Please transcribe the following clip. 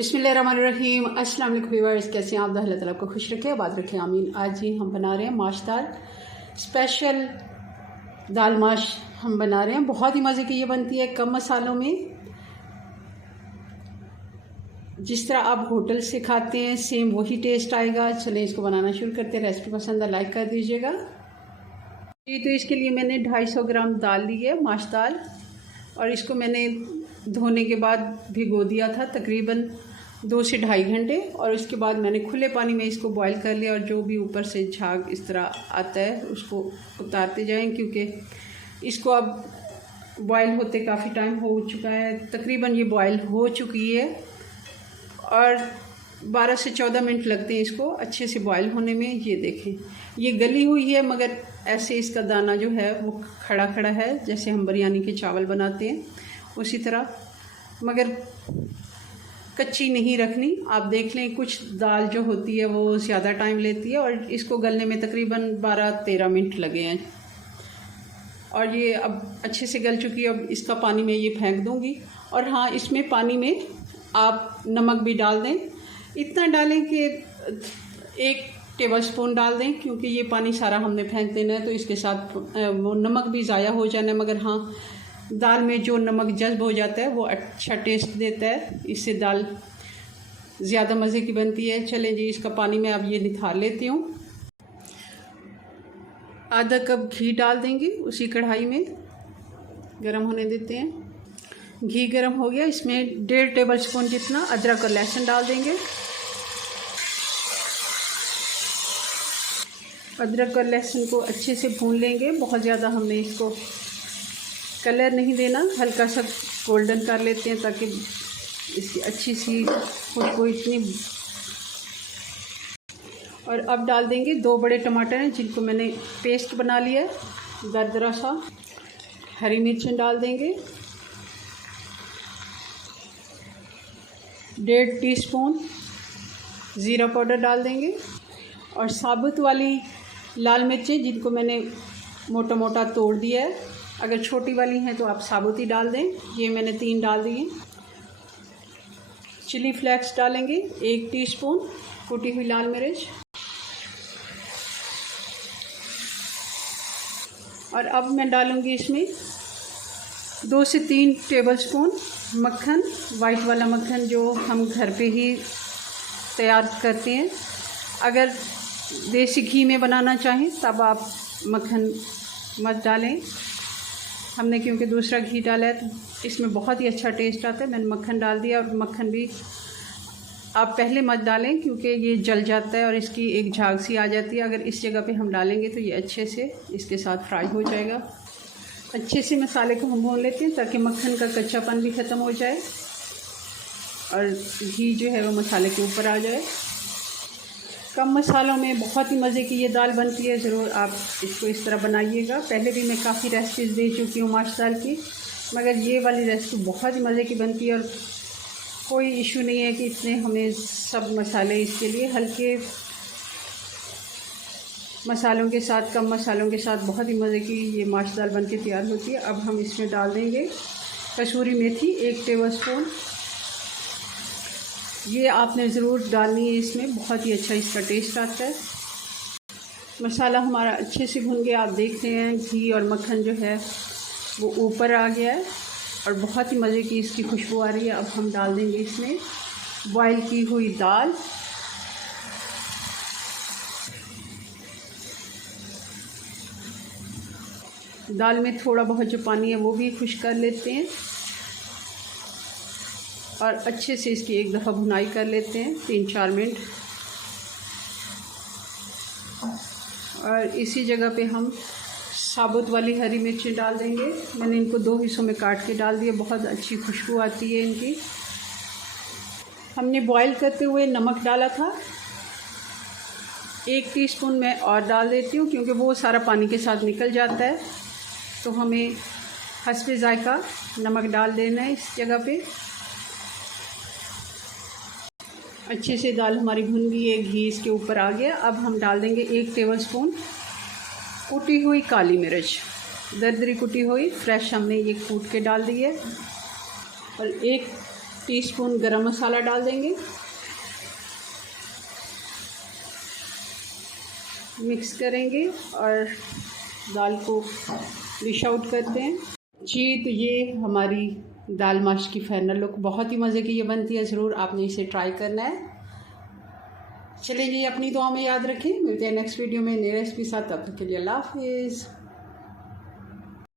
बिस्मिल्लाहिर्रहमानिर्रहीम। अस्सलाम वालेकुम व्यूअर्स, कैसे हैं आप? अल्लाह ताला आपको खुश रखे, आबाद रखे, आमीन। आज ही हम बना रहे हैं माश दाल स्पेशल दाल माश हम बना रहे हैं। बहुत ही मज़े की ये बनती है, कम मसालों में। जिस तरह आप होटल से खाते हैं सेम वही टेस्ट आएगा। चलें इसको बनाना शुरू करते हैं। रेसिपी पसंद है लाइक कर दीजिएगा जी। तो इसके लिए मैंने 250 ग्राम दाल ली है, माश दाल, और इसको मैंने धोने के बाद भिगो दिया था तकरीबन 2 से ढाई घंटे। और उसके बाद मैंने खुले पानी में इसको बॉईल कर लिया, और जो भी ऊपर से झाग इस तरह आता है उसको उतारते जाएं, क्योंकि इसको अब बॉईल होते काफ़ी टाइम हो चुका है। तकरीबन ये बॉईल हो चुकी है और 12 से 14 मिनट लगते हैं इसको अच्छे से बॉईल होने में। ये देखें, ये गली हुई है, मगर ऐसे इसका दाना जो है वो खड़ा खड़ा है, जैसे हम बिरयानी के चावल बनाते हैं उसी तरह, मगर कच्ची नहीं रखनी। आप देख लें, कुछ दाल जो होती है वो ज़्यादा टाइम लेती है, और इसको गलने में तकरीबन 12-13 मिनट लगे हैं। और ये अब अच्छे से गल चुकी है। अब इसका पानी में ये फेंक दूँगी। और हाँ, इसमें पानी में आप नमक भी डाल दें। इतना डालें कि 1 टेबलस्पून डाल दें, क्योंकि ये पानी सारा हमने फेंक देना है, तो इसके साथ वो नमक भी ज़ाया हो जाना है। मगर हाँ, दाल में जो नमक जज्ब हो जाता है वो अच्छा टेस्ट देता है, इससे दाल ज़्यादा मज़े की बनती है। चलें जी, इसका पानी में अब ये निथार लेती हूँ। आधा कप घी डाल देंगे उसी कढ़ाई में, गरम होने देते हैं। घी गरम हो गया, इसमें 1.5 टेबलस्पून जितना अदरक और लहसुन डाल देंगे। अदरक और लहसुन को अच्छे से भून लेंगे। बहुत ज़्यादा हमने इसको कलर नहीं देना, हल्का सा गोल्डन कर लेते हैं ताकि इसकी अच्छी सी खुशबू इतनी। और अब डाल देंगे 2 बड़े टमाटर हैं, जिनको मैंने पेस्ट बना लिया है दरदरा सा। हरी मिर्चें डाल देंगे, 1.5 टीस्पून ज़ीरा पाउडर डाल देंगे, और साबुत वाली लाल मिर्चें जिनको मैंने मोटा मोटा तोड़ दिया है। अगर छोटी वाली हैं तो आप साबुत ही डाल दें। ये मैंने 3 डाल दिए। चिली फ्लेक्स डालेंगे 1 टीस्पून, कुटी हुई लाल मिर्च। और अब मैं डालूँगी इसमें 2 से 3 टेबलस्पून मक्खन, वाइट वाला मक्खन जो हम घर पे ही तैयार करते हैं। अगर देसी घी में बनाना चाहें तब आप मक्खन मत डालें। हमने क्योंकि दूसरा घी डाला है तो इसमें बहुत ही अच्छा टेस्ट आता है। मैंने मक्खन डाल दिया, और मक्खन भी आप पहले मत डालें क्योंकि ये जल जाता है और इसकी एक झाग सी आ जाती है। अगर इस जगह पे हम डालेंगे तो ये अच्छे से इसके साथ फ्राई हो जाएगा। अच्छे से मसाले को हम भून लेते हैं ताकि मक्खन का कच्चापन भी ख़त्म हो जाए और घी जो है वो मसाले के ऊपर आ जाए। कम मसालों में बहुत ही मज़े की ये दाल बनती है। ज़रूर आप इसको इस तरह बनाइएगा। पहले भी मैं काफ़ी रेसिपीज़ दे चुकी हूँ माश दाल की, मगर ये वाली रेसिपी बहुत ही मज़े की बनती है। और कोई इशू नहीं है कि इतने हमें सब मसाले, इसके लिए हल्के मसालों के साथ, कम मसालों के साथ बहुत ही मज़े की ये माश दाल बन के तैयार होती है। अब हम इसमें डाल देंगे कसूरी मेथी 1 टेबलस्पून। ये आपने ज़रूर डालनी है, इसमें बहुत ही अच्छा इसका टेस्ट आता है। मसाला हमारा अच्छे से भुन गया, आप देखते हैं घी और मक्खन जो है वो ऊपर आ गया है और बहुत ही मज़े की इसकी खुशबू आ रही है। अब हम डाल देंगे इसमें बॉईल की हुई दाल। दाल में थोड़ा बहुत जो पानी है वो भी खुश कर लेते हैं, और अच्छे से इसकी एक दफ़ा भुनाई कर लेते हैं 3-4 मिनट। और इसी जगह पे हम साबुत वाली हरी मिर्चें डाल देंगे। मैंने इनको 2 हिस्सों में काट के डाल दिया, बहुत अच्छी खुशबू आती है इनकी। हमने बॉईल करते हुए नमक डाला था, 1 टीस्पून मैं और डाल देती हूँ क्योंकि वो सारा पानी के साथ निकल जाता है। तो हमें हस्बे ज़ायका नमक डाल देना है इस जगह पे। अच्छे से दाल हमारी भुन गई है, घी इसके ऊपर आ गया। अब हम डाल देंगे 1 टेबलस्पून कुटी हुई काली मिर्च, दरदरी कुटी हुई फ्रेश हमने ये कूट के डाल दी है। और 1 टीस्पून गरम मसाला डाल देंगे। मिक्स करेंगे और दाल को डिश आउट करते हैं जी। तो ये हमारी दाल माश की फाइनल लुक बहुत ही मज़े की ये बनती है, ज़रूर आपने इसे ट्राई करना है। चलिए जी, अपनी दुआ में याद रखें, मिलते हैं नेक्स्ट वीडियो में नई रेसिपी साथ। तब तक के लिए अल्लाह हाफिज़।